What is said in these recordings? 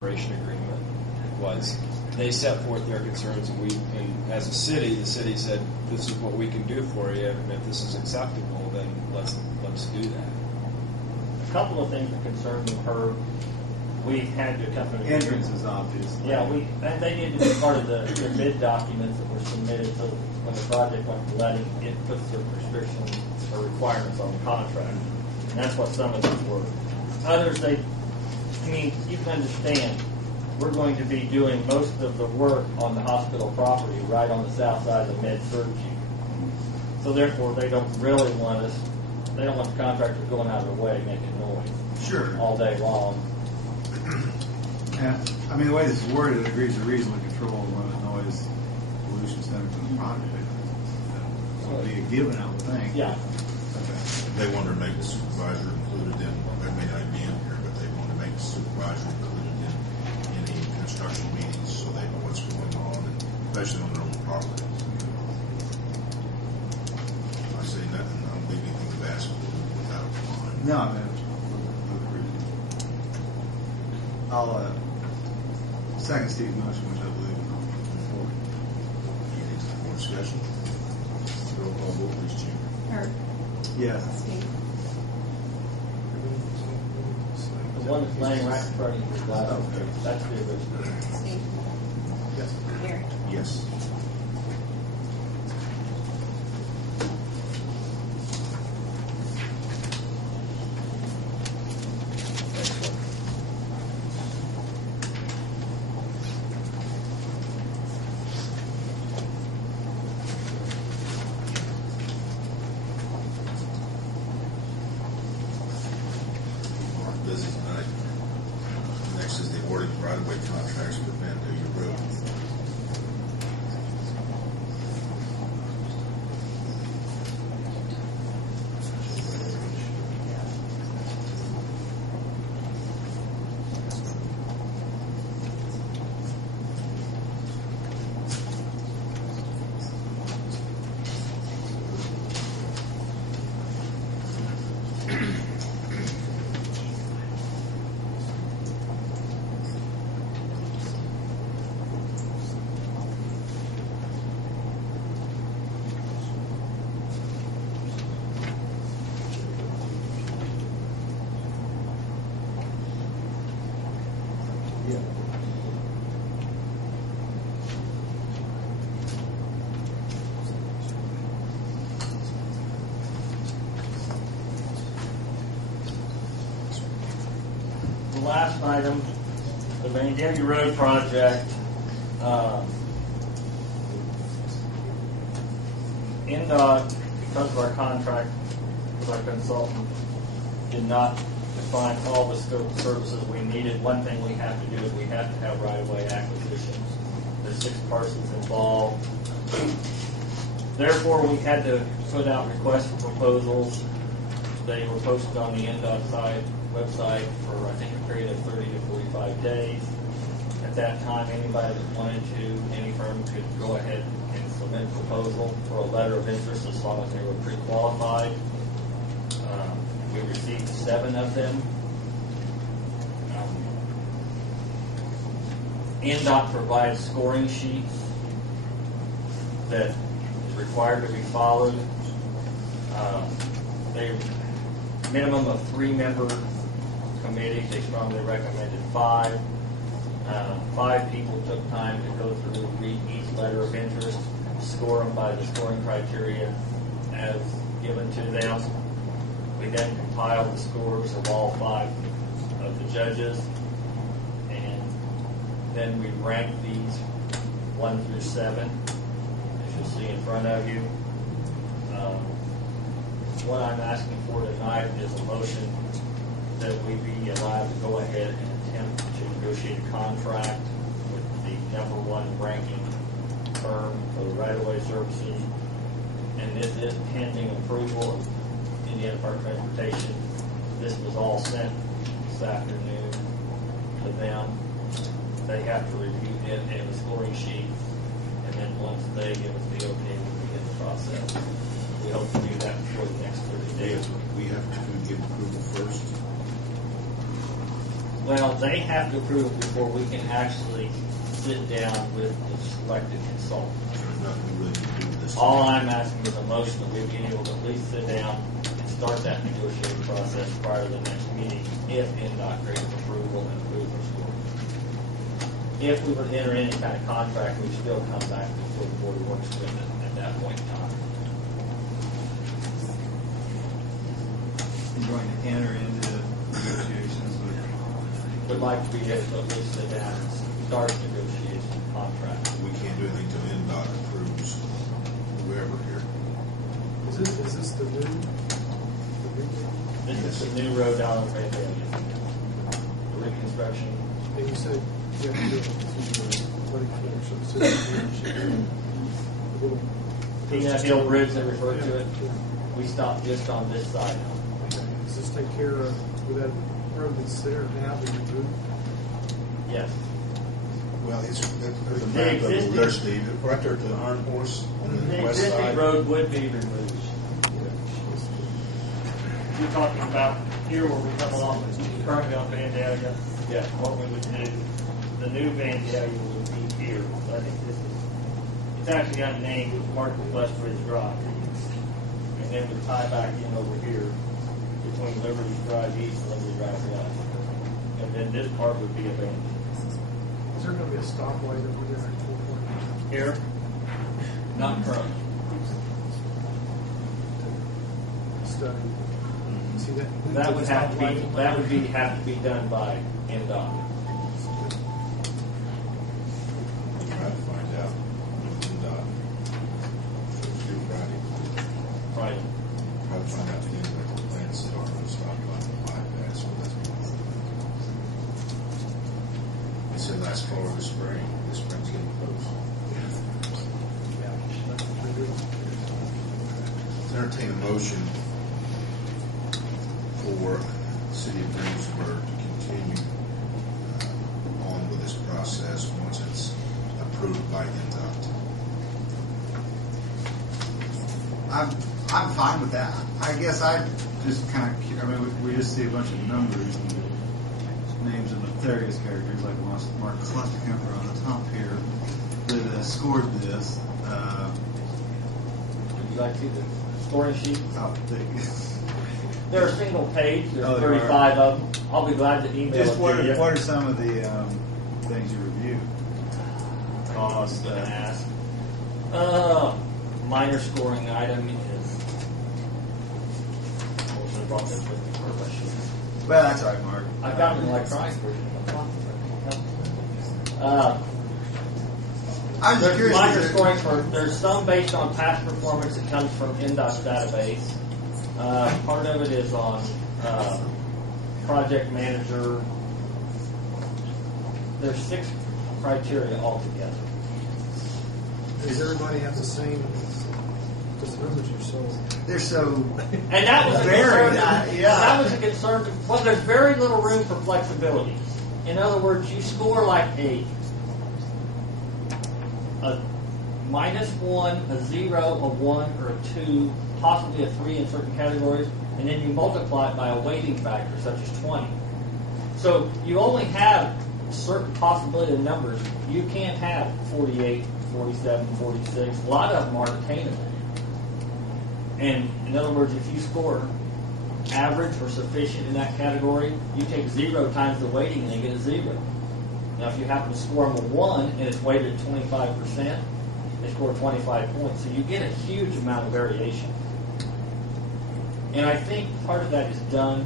cooperation agreement was they set forth their concerns, and as a city, the city said, this is what we can do for you, and if this is acceptable, then let's do that. A couple of things that concerned her, we had to come to an entrance is obvious. Yeah, and they need to be part of the bid documents that were submitted, so when the project went to letting, it puts certain restrictions or requirements on the contract, and that's what some of these were. Others, you can understand, we're going to be doing most of the work on the hospital property right on the south side of the med-surg unit. So therefore, they don't want the contractors going out of their way making noise all day long. Yeah, the way this is worded, it agrees to reasonably control noise pollution stemming from the project. That would be a given, I would think. Yeah. Okay. They want to make the supervisor included in, they may not be in here, but they want to make the supervisor included in any construction meetings so they know what's going on, and especially on their own property. I say nothing, I don't think anything of asked for without a line. No, I'll second Steve's motion, which I believe is on the floor. Any more discussion? Roll call vote, please, Chief. Herb. Yes. Steve. The one that's laying right in front of you is last. Okay. That's the original. Steve. Yes. Gary. Yes. Busy tonight. Next is the awarding right-of-way contracts for Van Duyer Road. The last item, the Van Duyer Road project. NDOT, because of our contract with our consultant, did not define all the scope of services we needed. One thing we have to do is we have to have right-of-way acquisitions. There's 6 parcels involved. Therefore, we had to put out requests for proposals. They were posted on the NDOT website for, I think, a period of 30 to 45 days. At that time, anybody that wanted to, any firm could go ahead and submit a proposal for a letter of interest as long as they were pre-qualified. We received 7 of them. NDOT provides scoring sheets that is required to be followed. They minimum of 3-member committee. They strongly recommended 5. 5 people took time to go through, read each letter of interest, score them by the scoring criteria as given to them. We then compiled the scores of all 5 of the judges, and then we ranked these 1 through 7, as you'll see in front of you. What I'm asking for tonight is a motion that we be allowed to go ahead and attempt to negotiate a contract with the #1 ranking firm for the right-of-way services. And this is pending approval of Indiana Department of Transportation. This was all sent this afternoon to them. They have to review it and the scoring sheet, and then once they give us the okay, we begin the process. We hope to do that before the next 30 days. We have to give approval first. Well, they have to approve it before we can actually sit down with the selected consultant. There's nothing we really can do with this. All I'm asking is a motion that we be able to at least sit down and start that negotiating process prior to the next meeting if NDOT grants approval and approves our score. If we were to enter any kind of contract, we'd still come back before the board works with it at that point in time. You're going to enter into negotiations with. Would like to be able to at least sit down and start negotiating contract. We can't do anything until NDOT approves whoever here. Is this the new? This is the new road down on Vandalia. The reconstruction. And you said you have to do it through the flooding connection. Peanut Hill Bridge, they refer to it. Yeah. We stopped just on this side now. Okay. Does this take care of, with that road that's there now, be removed? Yes. Well, there's a The map over existing- there, Steve, right there at the Iron Horse on the The west existing side. road would be removed. You're talking about here where we're coming off, currently on Vandalia. Yeah. What we would do, the new Vandalia would be here. So I think this is, it's actually got a name, it's marked with West Ridge Drive. And then we tie back in over here between Liberty Drive East and Liberty Drive West. And then this part would be abandoned. Is there going to be a stoplight over there at 4.9? Here? Not currently. Study. See that? That would have to be, have to be done by NDOT. Try to find out. NDOT. Do Friday. Right. Try to find out again what the plans are on the stop line and bypass. So that's they said last fall or the spring. This spring's getting close. Yeah. That's what they're doing. Entertain a motion for the city of Greensburg to continue on with this process once it's approved by NDOT. I'm fine with that. I guess I just kind of, I mean, we just see a bunch of numbers and names of nefarious characters like Mark Clusterkemper on the top here that scored this. Would you like to see the scoring sheet? Top thing. They're a single page, there's Oh, they 35 of them. I'll be glad to email Just it what to you. are some of the things you reviewed? Cost, Gonna ask. Minor scoring item is. I wish I brought this with me for my sheet. well, that's all right, Mark. I've got an electronic version. I was just There's curious. minor is there- scoring for, there's some based on past performance that comes from NDOT's database. Part of it is on project manager. There's 6 criteria altogether. Does everybody have the same, because the numbers are so, They're so And that was a Very, concern. yeah. That was a concern. Well, there's very little room for flexibility. In other words, you score like a -1, a 0, a 1, or a 2, possibly a 3 in certain categories, and then you multiply it by a weighting factor such as 20. So you only have certain possibility of numbers. You can't have 48, 47, 46. A lot of them aren't attainable. And in other words, if you score average or sufficient in that category, you take 0 times the weighting and you get a 0. Now, if you happen to score them a 1 and it's weighted at 25%, they score 25 points. So you get a huge amount of variation. And I think part of that is done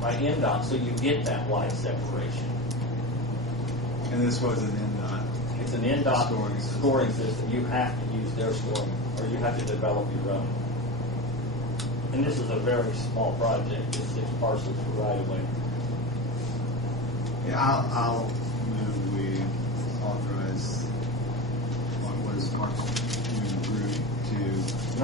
by NDOT, so you get that wide separation. and this was an NDOT. It's an NDOT scoring system. You have to use their scoring, or you have to develop your own. And this is a very small project. It's 6 parcels for right away. Yeah, I'll move we authorize what is Mark's group to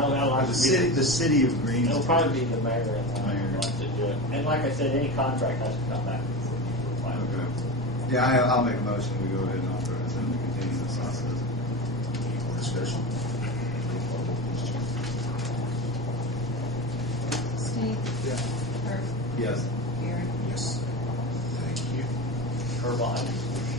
No, that'll have to be the city of Greensburg. It'll probably be the mayor and I Mayor. wants to do it. And like I said, any contract has to come back before you file. Okay. Yeah, I'll make a motion. We go ahead and authorize them to continue this process. Any more discussion? Steve? yeah. Kurt? Yes. Gary? Yes. Thank Her behind me.